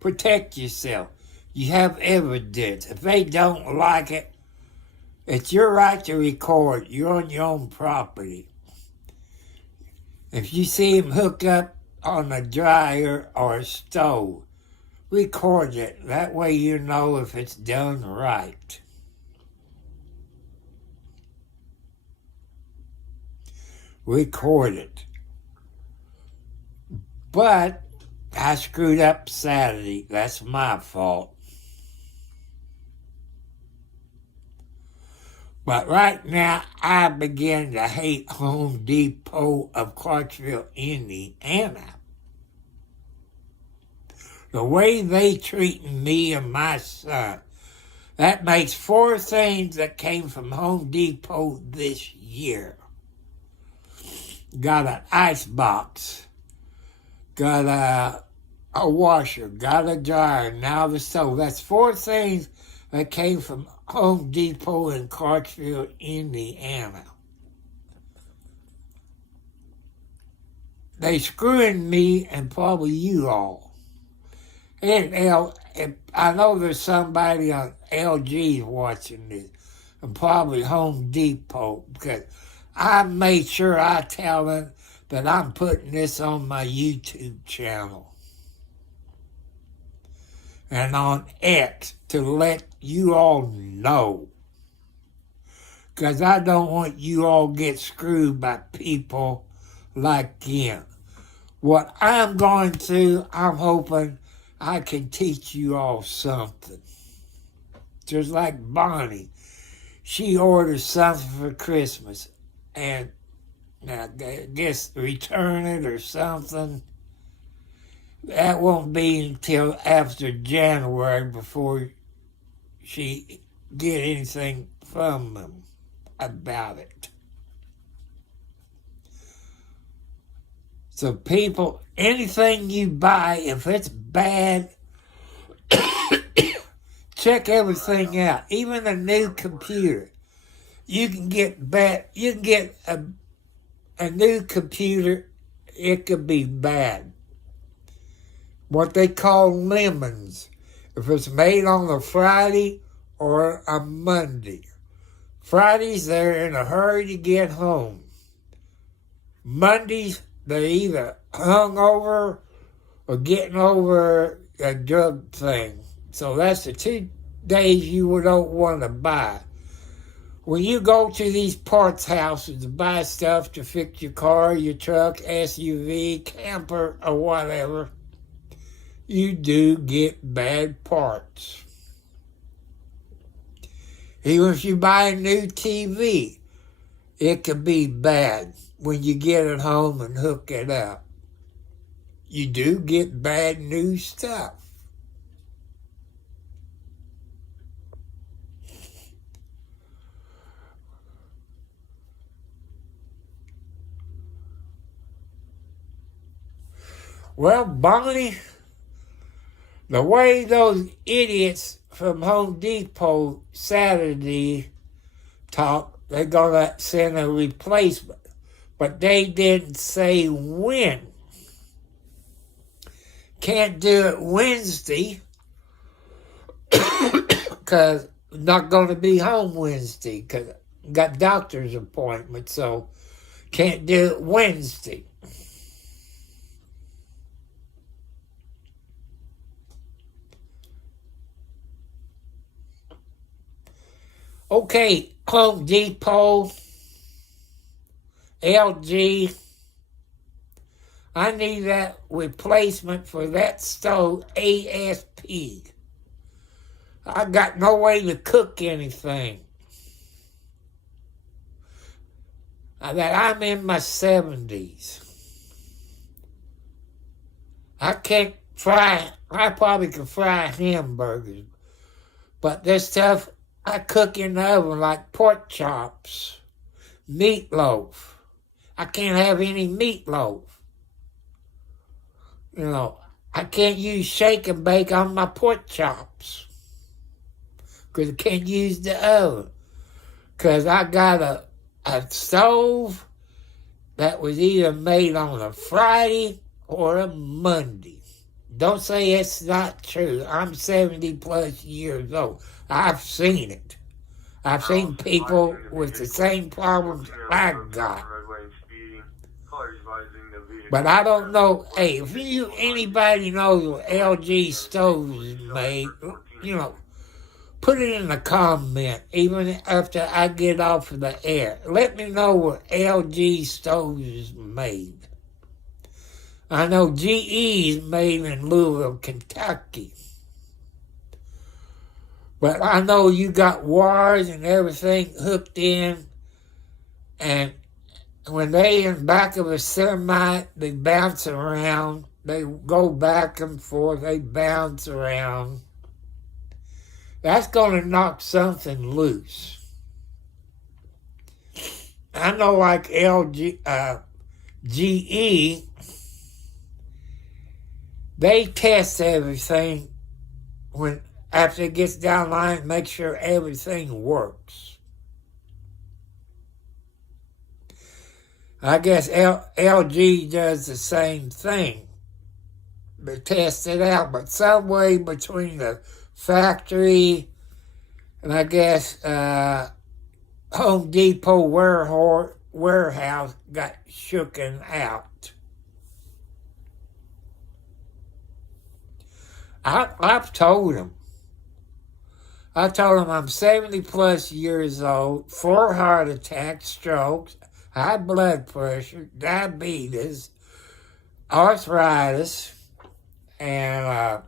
Protect yourself. You have evidence. If they don't like it, it's your right to record. You're on your own property. If you see him hook up on a dryer or a stove, record it. That way you know if it's done right. Record it. But I screwed up Saturday. That's my fault. But right now, I begin to hate Home Depot of Clarksville, Indiana. The way they treating me and my son. That makes 4 things that came from Home Depot this year. Got an ice box. Got a washer. Got a dryer. Now the stove. That's 4 things that came from Home Depot in Clarksville, Indiana. They screwing me and probably you all. And I know there's somebody on LG watching this, and probably Home Depot, because I made sure I tell them that I'm putting this on my YouTube channel and on X to let you all know. Because I don't want you all get screwed by people like him. What I'm going to, I'm hoping I can teach you all something. Just like Bonnie. She ordered something for Christmas. And I guess return it or something. That won't be until after January before she get anything from them about it. So people, anything you buy, if it's bad, check everything out. Even a new computer. You can get a new computer, it could be bad. What they call lemons. If it's made on a Friday or a Monday. Fridays, they're in a hurry to get home. Mondays, they're either hungover or getting over a drug thing. So that's the 2 days you don't want to buy. When you go to these parts houses to buy stuff to fix your car, your truck, SUV, camper, or whatever, you do get bad parts. Even if you buy a new TV, it could be bad when you get it home and hook it up. You do get bad new stuff. Well, Bonnie, the way those idiots from Home Depot Saturday talk, they're going to send a replacement. But they didn't say when. Can't do it Wednesday because I'm not going to be home Wednesday because got doctor's appointment. So Can't do it Wednesday. Okay, Home Depot, LG. I need that replacement for that stove ASP. I got no way to cook anything. That I'm in my 70s. I can't fry, I probably could fry hamburgers, but this stuff I cook in the oven like pork chops, meatloaf. I can't have any meatloaf. You know, I can't use shake and bake on my pork chops because I can't use the oven because I got a stove that was either made on a Friday or a Monday. Don't say it's not true. I'm 70 plus years old. I've seen it. I've seen people with the same problems I got. But I don't know. Hey, if anybody knows what LG stoves is made, you know, put it in the comment, even after I get off of the air. Let me know what LG stoves is made. I know GE is made in Louisville, Kentucky. But I know you got wires and everything hooked in, and when they in back of a semi, they bounce around. They go back and forth. They bounce around. That's going to knock something loose. I know like GE, they test everything after it gets down the line, make sure everything works. I guess LG does the same thing. They test it out, but somewhere between the factory and I guess Home Depot warehouse got shooken out. I've told them. I told them I'm 70 plus years old, 4 heart attacks, strokes, high blood pressure, diabetes, arthritis, and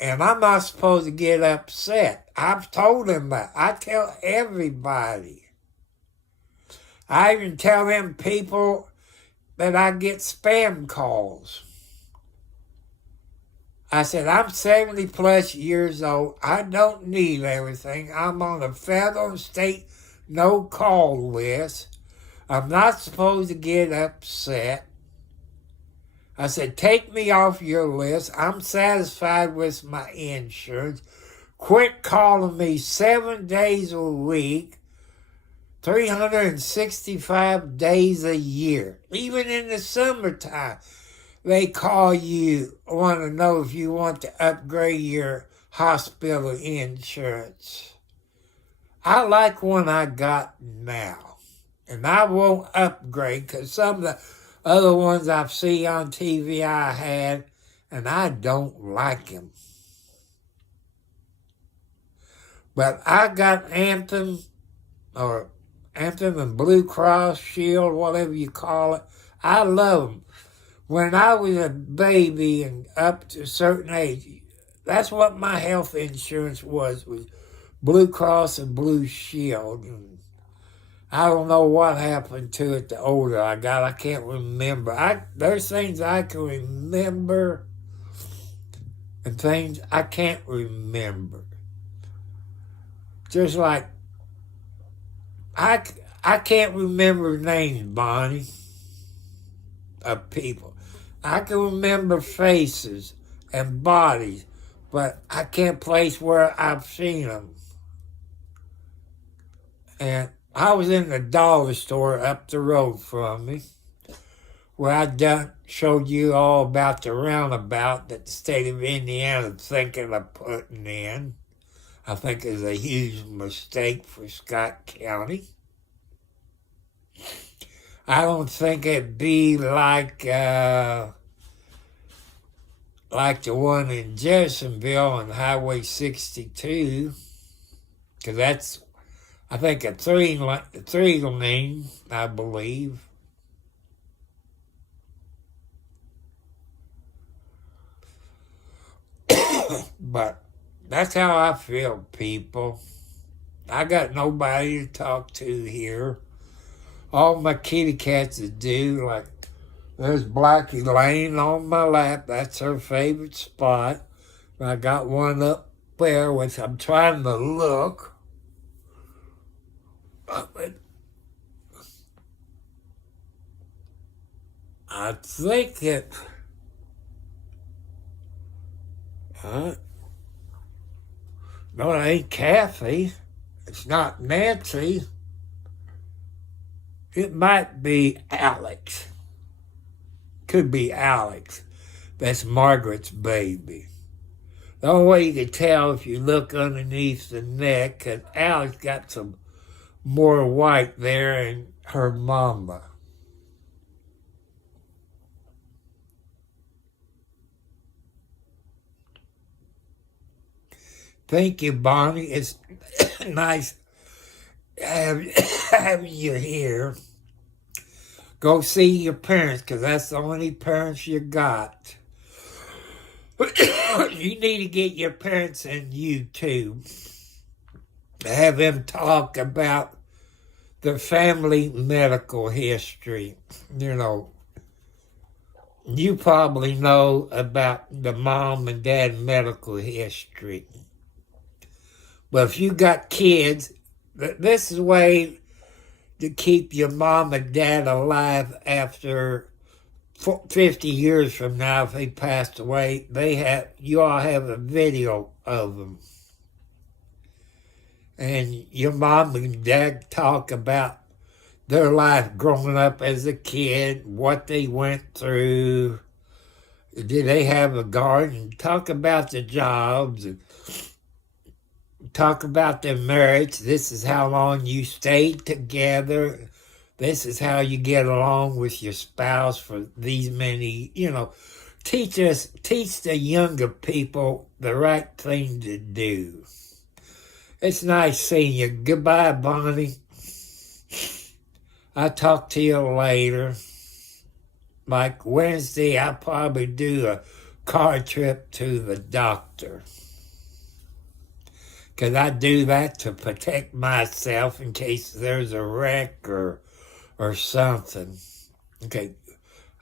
I'm not supposed to get upset. I've told them that. I tell everybody. I even tell them people that I get spam calls. I said, I'm 70 plus years old. I don't need everything. I'm on the federal and state no-call list. I'm not supposed to get upset. I said, take me off your list. I'm satisfied with my insurance. Quit calling me 7 days a week, 365 days a year. Even in the summertime, they call you, want to know if you want to upgrade your hospital insurance. I like one I got now, and I won't upgrade because some of the other ones I've seen on TV I had, and I don't like them. But I got Anthem and Blue Cross Shield, whatever you call it. I love them. When I was a baby and up to a certain age, that's what my health insurance was Blue Cross and Blue Shield. And I don't know what happened to it the older I got. I can't remember. There's things I can remember and things I can't remember. Just like, I can't remember names, Bonnie, of people. I can remember faces and bodies, but I can't place where I've seen them. And I was in the dollar store up the road from me, where I showed you all about the roundabout that the state of Indiana is thinking of putting in. I think it's a huge mistake for Scott County. I don't think it'd be like the one in Jeffersonville on Highway 62, because that's, I think, a three lane, I believe. But that's how I feel, people. I got nobody to talk to here. All my kitty cats do, like, there's Blackie laying on my lap. That's her favorite spot. I got one up there, which I'm trying to look. I think it... no, it ain't Kathy. It's not Nancy. It might be Alex. Could be Alex. That's Margaret's baby. The only way you can tell if you look underneath the neck, because Alex got some more white there than her mama. Thank you, Bonnie. It's nice having you here. Go see your parents, because that's the only parents you got. You need to get your parents and you too. Have them talk about the family medical history. You know, you probably know about the mom and dad medical history. But if you got kids, this is a way to keep your mom and dad alive after 50 years from now. If they passed away, you all have a video of them. And your mom and dad talk about their life growing up as a kid, what they went through. Did they have a garden? Talk about the jobs and talk about their marriage. This is how long you stayed together. This is how you get along with your spouse for these many, teach the younger people the right thing to do. It's nice seeing you. Goodbye, Bonnie. I'll talk to you later. Like Wednesday, I'll probably do a car trip to the doctor. Because I do that to protect myself in case there's a wreck or something. Okay,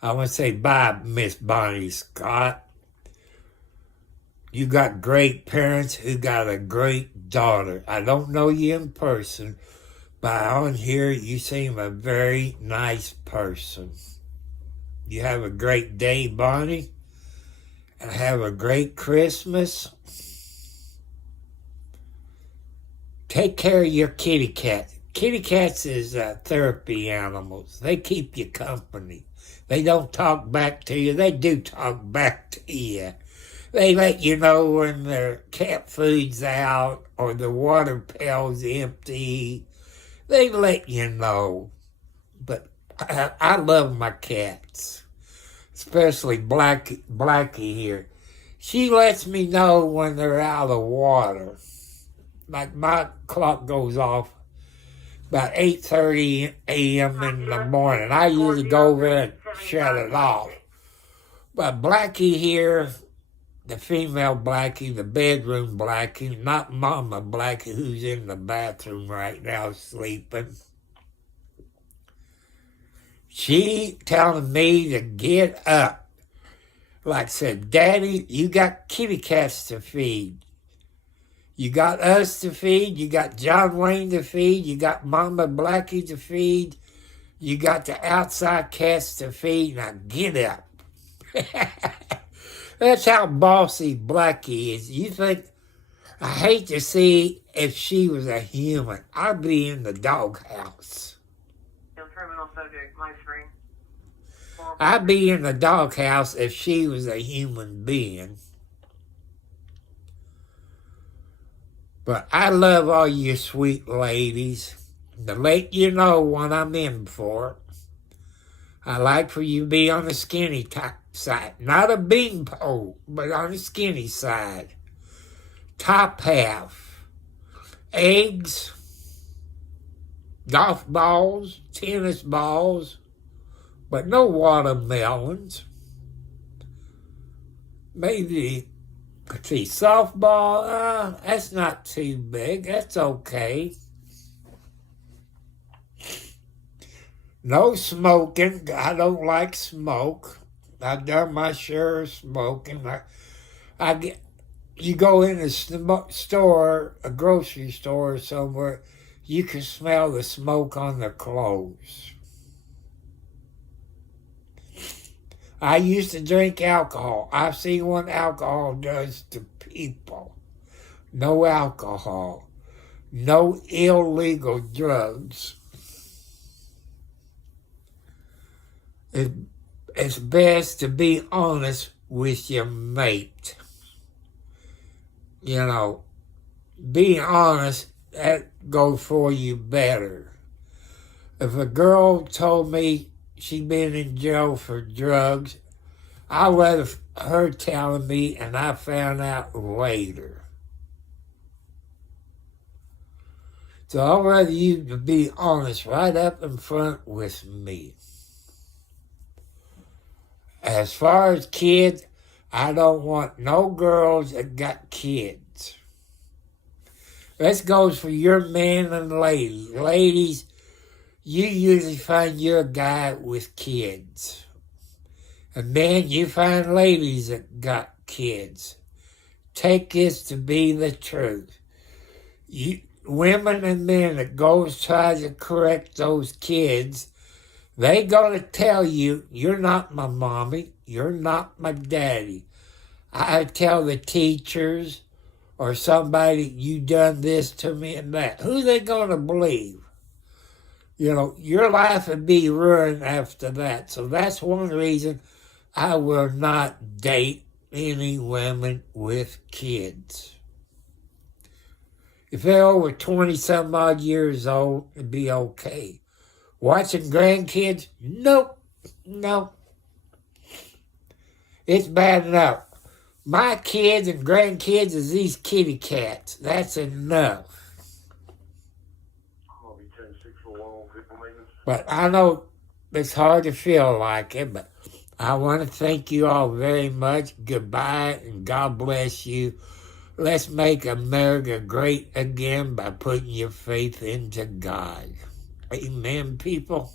I want to say bye, Miss Bonnie Scott. You got great parents who got a great daughter. I don't know you in person, but on here you seem a very nice person. You have a great day, Bonnie, and have a great Christmas. Take care of your kitty cat. Kitty cats is therapy animals. They keep you company. They don't talk back to you. They do talk back to you. They let you know when their cat food's out or the water pail's empty. They let you know. But I love my cats, especially Blackie here. She lets me know when they're out of water. Like my clock goes off about 8:30 a.m. in the morning. I usually go over and shut it off. But Blackie here, the female Blackie, the bedroom Blackie, not Mama Blackie, who's in the bathroom right now sleeping. She telling me to get up. Like I said, Daddy, you got kitty cats to feed. You got us to feed. You got John Wayne to feed. You got Mama Blackie to feed. You got the outside cats to feed. Now get up. That's how bossy Blackie is. You think, I hate to see if she was a human. I'd be in the doghouse. Terminal subject, my screen. I'd be in the doghouse if she was a human being. But I love all you sweet ladies. To let you know what I'm in for, I like for you to be on the skinny type side. Not a bean pole, but on the skinny side. Top half. Eggs, golf balls, tennis balls, but no watermelons. Maybe, let's see, softball, that's not too big. That's okay. No smoking. I don't like smoke. I've done my share of smoking. I get, you go in a store, a grocery store or somewhere, you can smell the smoke on the clothes. I used to drink alcohol. I've seen what alcohol does to people. No alcohol. No illegal drugs. It's best to be honest with your mate. You know, being honest, that goes for you better. If a girl told me she'd been in jail for drugs, I'd rather her telling me and I found out later. So I'd rather you to be honest right up in front with me. As far as kids, I don't want no girls that got kids. This goes for your men and ladies. Ladies, you usually find your guy with kids. And men, you find ladies that got kids. Take this to be the truth. Women and men that goes try to correct those kids, they gonna tell you, you're not my mommy, you're not my daddy. I tell the teachers or somebody, you done this to me and that. Who they gonna believe? You know, your life would be ruined after that. So that's one reason I will not date any women with kids. If they're over 20-some odd years old, it'd be okay. Watching grandkids? Nope. It's bad enough. My kids and grandkids is these kitty cats. That's enough. But I know it's hard to feel like it, but I want to thank you all very much. Goodbye, and God bless you. Let's make America great again by putting your faith into God. Amen, people.